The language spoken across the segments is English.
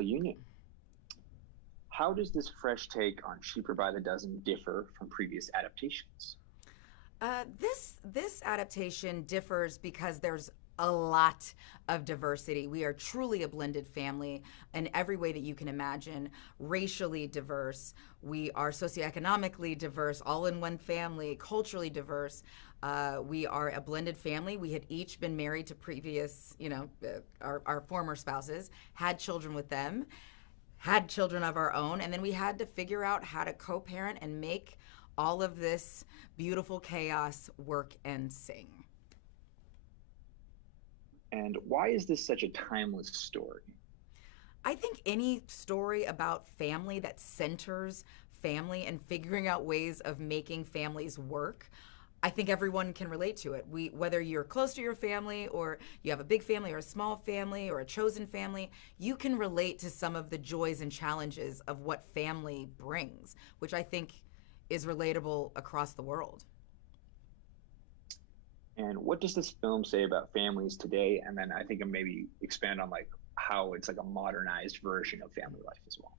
male union. How does this fresh take on Cheaper by the Dozen differ from previous adaptations? This adaptation differs because there's a lot of diversity. We are truly a blended family in every way that you can imagine. Racially diverse, we are socioeconomically diverse, all in one family. Culturally diverse, we are a blended family. We had each been married to previous, our former spouses, had children with them, had children of our own, and then we had to figure out how to co-parent and make all of this beautiful chaos work and sing. And why is this such a timeless story? I think any story about family that centers family and figuring out ways of making families work, I think everyone can relate to it. Whether you're close to your family or you have a big family or a small family or a chosen family, you can relate to some of the joys and challenges of what family brings, which I think is relatable across the world. And what does this film say about families today? And then I think maybe expand on like how it's like a modernized version of family life as well.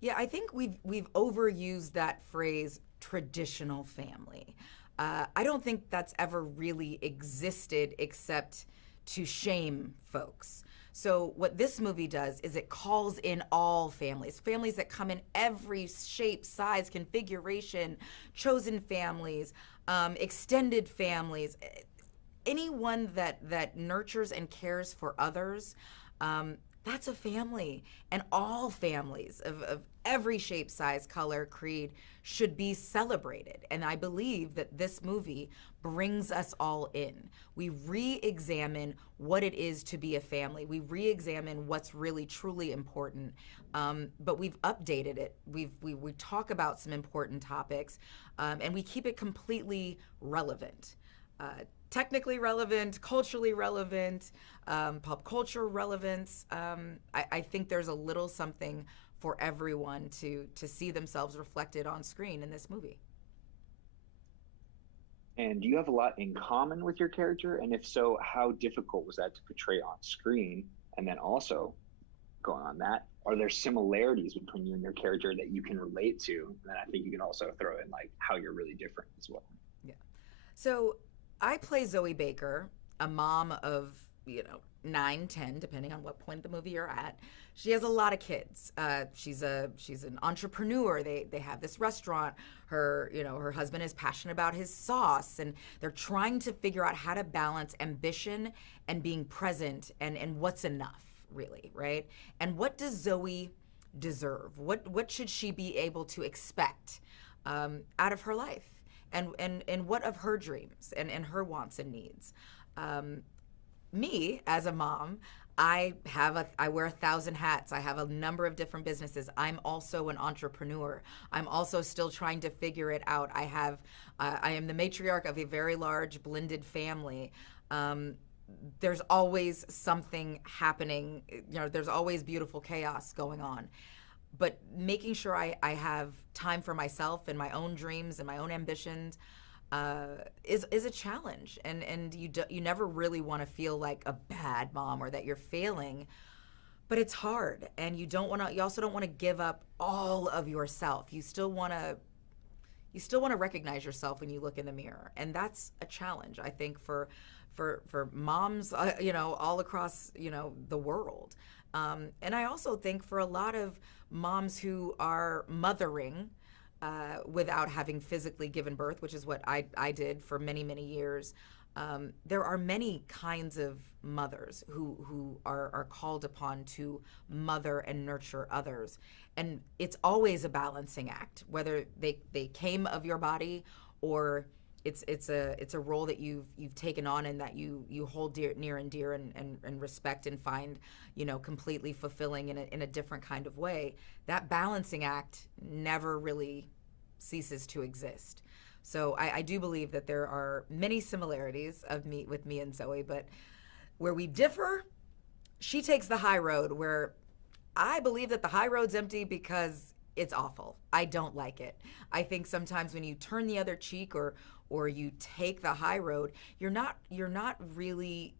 Yeah, I think we've overused that phrase traditional family. I don't think that's ever really existed except to shame folks. So what this movie does is it calls in all families, families that come in every shape, size, configuration, chosen families, extended families, anyone that nurtures and cares for others. That's a family. And all families of every shape, size, color, creed should be celebrated. And I believe that this movie brings us all in. We re examine what it is to be a family, we re examine what's really, truly important. But we've updated it. We talk about some important topics, and we keep it completely relevant. Technically relevant, culturally relevant, pop culture relevance. I think there's a little something for everyone to see themselves reflected on screen in this movie. And do you have a lot in common with your character? And if so, how difficult was that to portray on screen? And then also, going on that, are there similarities between you and your character that you can relate to? And then I think you can also throw in like how you're really different as well. Yeah. So I play Zoe Baker, a mom of, 9, 10, depending on what point of the movie you're at. She has a lot of kids. She's an entrepreneur. They have this restaurant. Her husband is passionate about his sauce, and they're trying to figure out how to balance ambition and being present and what's enough, really, right? And what does Zoe deserve? What should she be able to expect out of her life? And what of her dreams and her wants and needs? Me as a mom, I wear 1,000 hats. I have a number of different businesses. I'm also an entrepreneur. I'm also still trying to figure it out. I am the matriarch of a very large blended family. There's always something happening. There's always beautiful chaos going on. But making sure I have time for myself and my own dreams and my own ambitions is a challenge, and you never really want to feel like a bad mom or that you're failing, but it's hard, and you also don't want to give up all of yourself. You still want to recognize yourself when you look in the mirror, and that's a challenge, I think, for moms, all across the world. And I also think for a lot of moms who are mothering without having physically given birth, which is what I did for many, many years. There are many kinds of mothers who are called upon to mother and nurture others. And it's always a balancing act, whether they came of your body or it's a role that you've taken on and that you hold near and dear and respect and find completely fulfilling in a different kind of way. That balancing act never really ceases to exist. So I do believe that there are many similarities with me and Zoe, but where we differ, she takes the high road, where I believe that the high road's empty because it's awful. I don't like it. I think sometimes when you turn the other cheek or you take the high road, you're not really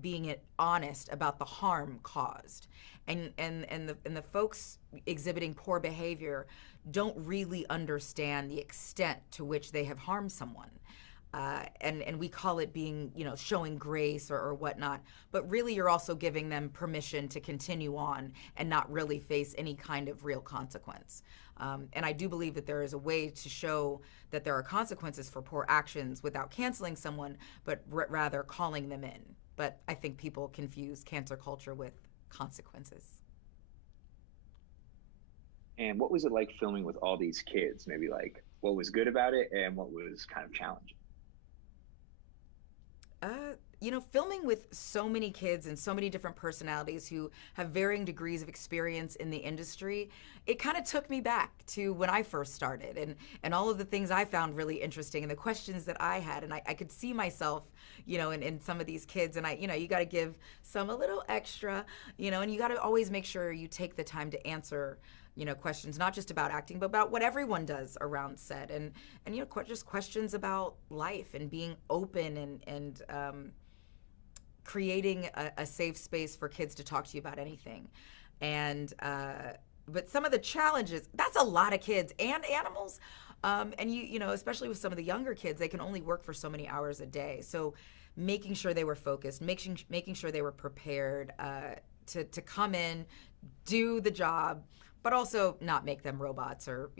being honest about the harm caused. And the folks exhibiting poor behavior don't really understand the extent to which they have harmed someone. And we call it being, showing grace or whatnot. But really, you're also giving them permission to continue on and not really face any kind of real consequence. And I do believe that there is a way to show that there are consequences for poor actions without canceling someone, but rather calling them in. But I think people confuse cancel culture with consequences. And what was it like filming with all these kids? Maybe like what was good about it and what was kind of challenging? Filming with so many kids and so many different personalities who have varying degrees of experience in the industry, it kind of took me back to when I first started, and all of the things I found really interesting and the questions that I had. And I could see myself, in some of these kids. And you got to give some a little extra, and you got to always make sure you take the time to answer questions not just about acting, but about what everyone does around set, and just questions about life and being open and creating a safe space for kids to talk to you about anything. And but some of the challenges, that's a lot of kids and animals, and especially with some of the younger kids, they can only work for so many hours a day. So making sure they were focused, making sure they were prepared to come in, do the job, but also not make them robots or,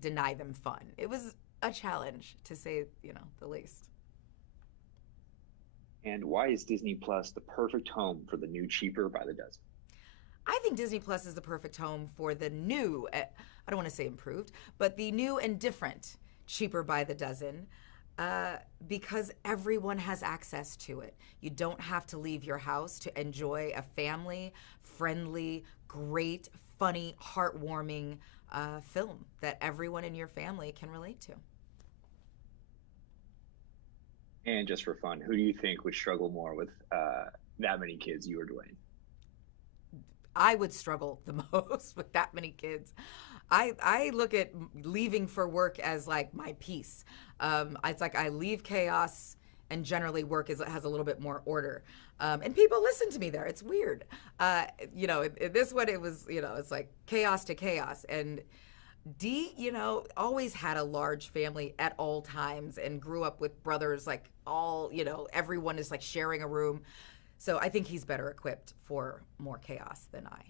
deny them fun. It was a challenge, to say, the least. And why is Disney Plus the perfect home for the new Cheaper by the Dozen? I think Disney Plus is the perfect home for the new, I don't want to say improved, but the new and different Cheaper by the Dozen, because everyone has access to it. You don't have to leave your house to enjoy a family-friendly, great, funny, heartwarming film that everyone in your family can relate to. And just for fun, who do you think would struggle more with that many kids, you or Dwayne? I would struggle the most with that many kids. I look at leaving for work as like my peace. It's like I leave chaos, and generally work has a little bit more order. And people listen to me there. It's weird. In this one, it was, it's like chaos to chaos. And Dee, always had a large family at all times and grew up with brothers, like everyone is like sharing a room. So I think he's better equipped for more chaos than I.